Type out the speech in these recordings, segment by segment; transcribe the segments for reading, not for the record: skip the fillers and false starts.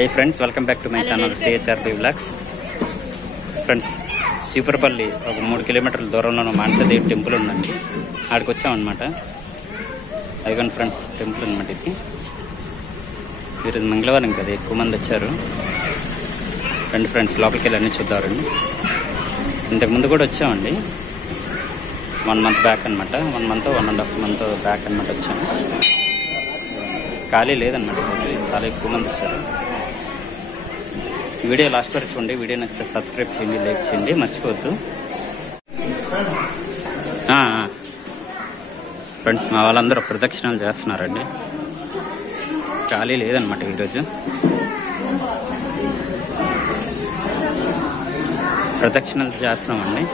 High friends, welcome back to my channel CHRB vlogs. Friends, Superpalli ఒక 3 కిలోమీటర్ల దూరంలో Manasa Devi temple ఉందండి. ఆడికి వచ్చామన్నమాట. అదిగోండి ఫ్రెండ్స్, టెంపుల్ అనమాట ఇది. ఈరోజు మంగళవారం కదా, ఎక్కువ మంది వచ్చారు. రండి ఫ్రెండ్స్, లోపలికి వెళ్ళి అన్నీ చూద్దారండి. ఇంతకుముందు కూడా వచ్చామండి, 1 మంత్ బ్యాక్ అనమాట. 1 మంత్ 1.5 మంత్ బ్యాక్ అనమాట వచ్చాము. ఖాళీ లేదన్నమాట, చాలా ఎక్కువ మంది వచ్చారు. వీడియో లాస్ట్ వరకు చూడండి. వీడియో నచ్చితే సబ్స్క్రైబ్ చేయండి, లైక్ చేయండి, మర్చిపోవద్దు. ఫ్రెండ్స్, మా వాళ్ళందరూ ప్రదక్షిణాలు చేస్తున్నారండి. ఖాళీ లేదన్నమాట ఈరోజు. ప్రదక్షిణాలు చేస్తున్నామండి.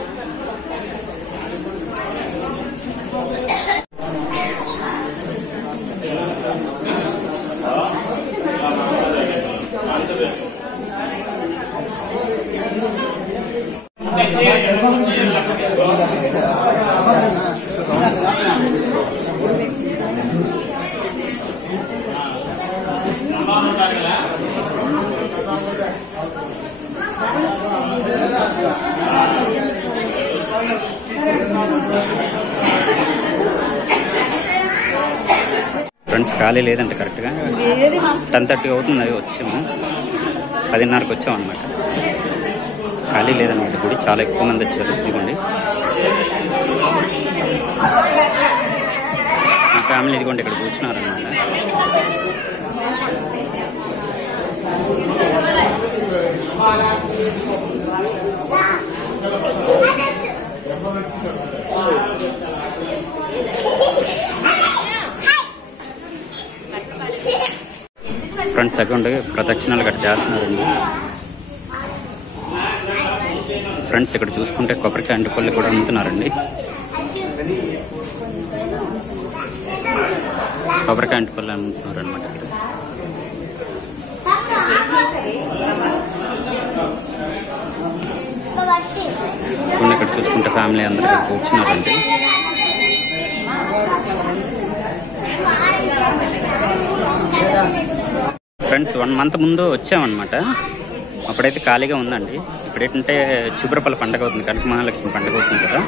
ఫ్రెండ్స్, ఖాళీ లేదంటే కరెక్ట్గా 10:30 అవుతుంది. అది వచ్చాము 10:30కి వచ్చాము అనమాట. ఖాళీ లేదన్నమాట గుడి, చాలా ఎక్కువ మంది వచ్చారు. ఇదిగోండి మా ఫ్యామిలీ, ఇదిగోండి ఇక్కడ కూర్చున్నారు అనమాట. ఫ్రెండ్స్, అకౌంట్ ప్రదక్షిణాలు గట్ట చేస్తున్నారండి. ఫ్రెండ్స్, ఇక్కడ చూసుకుంటే కొబ్బరికాయ అంటుపల్లి కూడా అమ్ముతున్నారండి. కొబ్బరికాయ అంటుపల్లి అమ్ముతున్నారు అనమాట. ఇక్కడ చూసుకుంటే ఫ్యామిలీ అందరూ ఇక్కడ కూర్చున్నారండి. ఫ్రెండ్స్, 1 మంత్ ముందు వచ్చామన్నమాట. అప్పుడైతే ఖాళీగా ఉందండి. ఇప్పుడేంటంటే సూపర్పల్లి పండుగ అవుతుంది, కనక మహాలక్ష్మి పండుగ అవుతుంది కదా.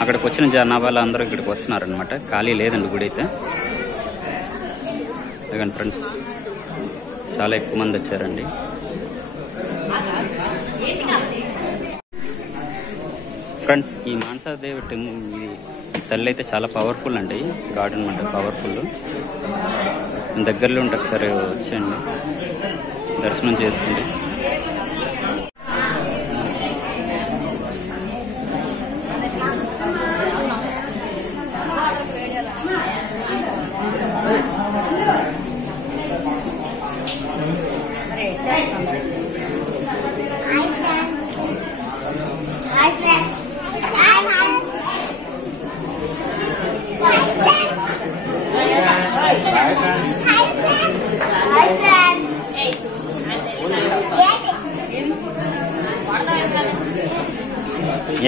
అక్కడికి వచ్చిన జనాభాలు అందరూ ఇక్కడికి వస్తున్నారనమాట. ఖాళీ లేదండి గుడి అయితే. అదిగోండి ఫ్రెండ్స్, చాలా ఎక్కువ మంది వచ్చారండి. ఫ్రెండ్స్, ఈ మానసాదేవి తల్లి అయితే చాలా పవర్ఫుల్ అండి. గాడ్ అనమాట, పవర్ఫుల్. దగ్గరలో ఉంటే ఒకసారి వచ్చేయండి, దర్శనం చేసుకోండి.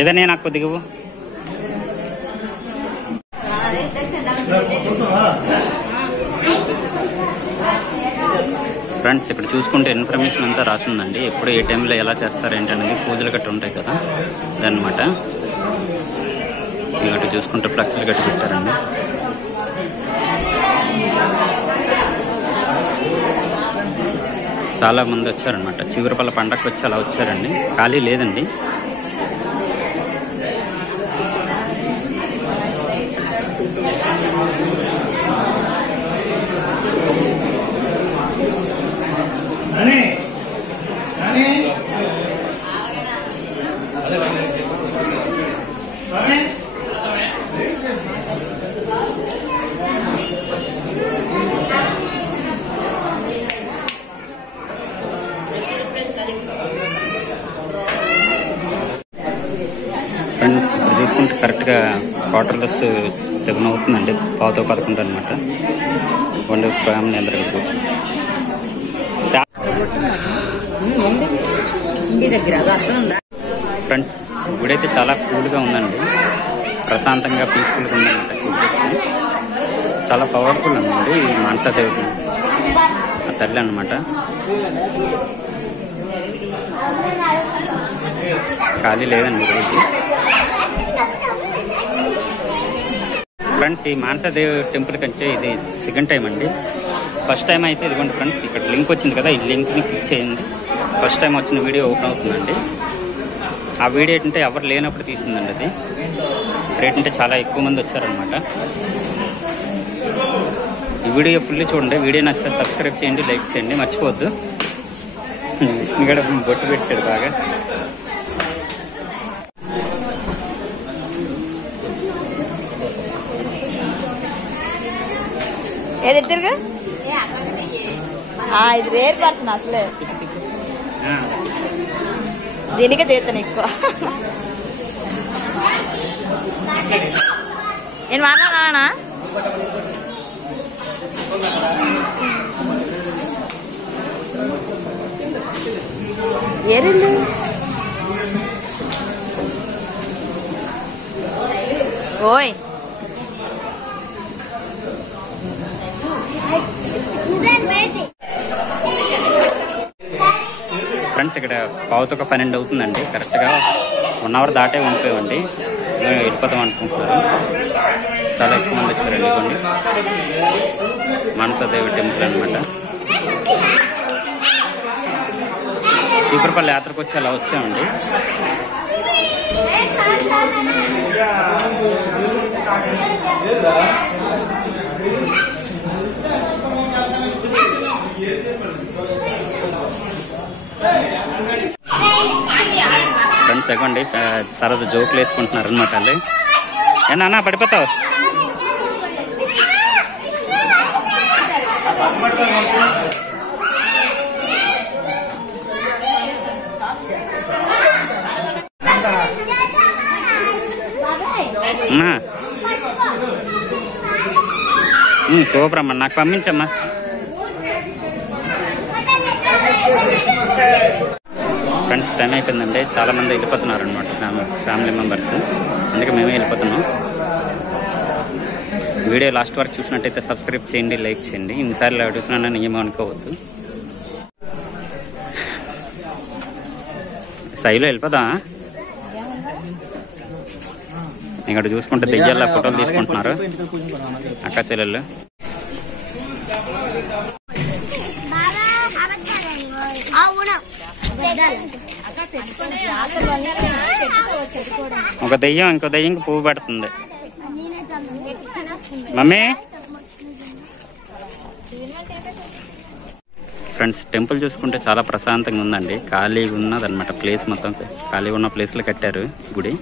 ఏదైనా నాకు కొద్దిగా ఫ్రెండ్స్, ఇక్కడ చూసుకుంటే ఇన్ఫర్మేషన్ అంతా రాసిందండి. ఎప్పుడు ఏ టైంలో ఎలా చేస్తారు ఏంటనేది, పూజలు గట్ట ఉంటాయి కదా, అదనమాట. ఇటు చూసుకుంటే ఫ్లెక్స్లు గట్టి పెట్టారండి. చాలా మంది వచ్చారనమాట. చివరిపల్ల పండగకి వచ్చి అలా వచ్చారండి. ఖాళీ లేదండి. ఫ్రెండ్స్, చూసుకుంటే కరెక్ట్గా క్వార్టర్ బస్ 7 అవుతుందండి, 10:11 అనమాట. వండి ఫ్యామిలీ అందరూ కూర్చొని ఫ్రెండ్స్, గుడి అయితే చాలా కూల్గా ఉందండి. ప్రశాంతంగా పీస్ఫుల్గా ఉందన్నమాట. చాలా పవర్ఫుల్ అండి ఈ మానసాదేవి. తల్లి అన్నమాట. ఖాళీ లేదండి రోజు. ఫ్రెండ్స్, ఈ మానసాదేవి టెంపుల్కి వచ్చే ఇది సెకండ్ టైం అండి. ఫస్ట్ టైం అయితే ఇదిగోండి ఫ్రెండ్స్, ఇక్కడ లింక్ వచ్చింది కదా, ఈ లింక్ని క్లిక్ చేయండి. ఫస్ట్ టైం వచ్చిన వీడియో ఓపెన్ అవుతుందండి. ఆ వీడియో ఏంటంటే ఎవరు లేనప్పుడు తీసిందండి. అది ఏంటంటే చాలా ఎక్కువ మంది వచ్చారనమాట. ఈ వీడియో ఫుల్లీ చూడండి. వీడియో నచ్చితే సబ్స్క్రైబ్ చేయండి, లైక్ చేయండి, మర్చిపోవద్దు. విష్ణు గడ బొట్టు పెట్టాడు బాగా. ఏది తిరుగు ఇది రేర్ పర్సన్ అసలే. దీనికే తీస్తాను ఎక్కువ. నేను మాట్లాడా ఏరింది ఓయ్. ఫ్రెండ్స్, ఇక్కడ పావుతొక 12 అవుతుందండి. కరెక్ట్గా 1 అవర్ దాటే ఉండిపోయామండి. మేము వెళ్ళిపోతాం అనుకుంటున్నారు. చాలా ఎక్కువ మంది వచ్చారండి. ఇవ్వండి మానసాదేవి టెంపుల్ అనమాట. చీపురపల్లి యాత్రకు వచ్చి అలా వచ్చామండి. ఫ్రెండ్స్ ఇవ్వండి సరదా జోకులు వేసుకుంటున్నారు అనమాట. వాళ్ళు ఏనా పడిపోతావు. సూపర్ అమ్మా, నాకు పంపించమ్మా. ఫ్రెండ్స్, టైం అయిపోయిందండి. చాలా మంది వెళ్ళిపోతున్నారు అనమాట, ఫ్యామిలీ మెంబర్స్. అందుకే మేమే వెళ్ళిపోతున్నాం. వీడియో లాస్ట్ వరకు చూసినట్టయితే సబ్స్క్రైబ్ చేయండి, లైక్ చేయండి. ఇన్నిసార్లు అడుగుతున్నానని ఏమో అనుకోవద్దు. సైలో వెళ్ళిపోదా? ఇక్కడ చూసుకుంటే దెయ్యాల ఫోటోలు తీసుకుంటున్నారు అక్క చెల్లెళ్ళు. ఒక దెయ్యం ఇంకో దెయ్యంకి పువ్వు పెడుతుంది. మమ్మీ ఫ్రెండ్స్, టెంపుల్ చూసుకుంటే చాలా ప్రశాంతంగా ఉందండి. ఖాళీగా ఉన్నదన్నమాట ప్లేస్ మొత్తం. ఖాళీగా ఉన్న ప్లేస్లో కట్టారు గుడి.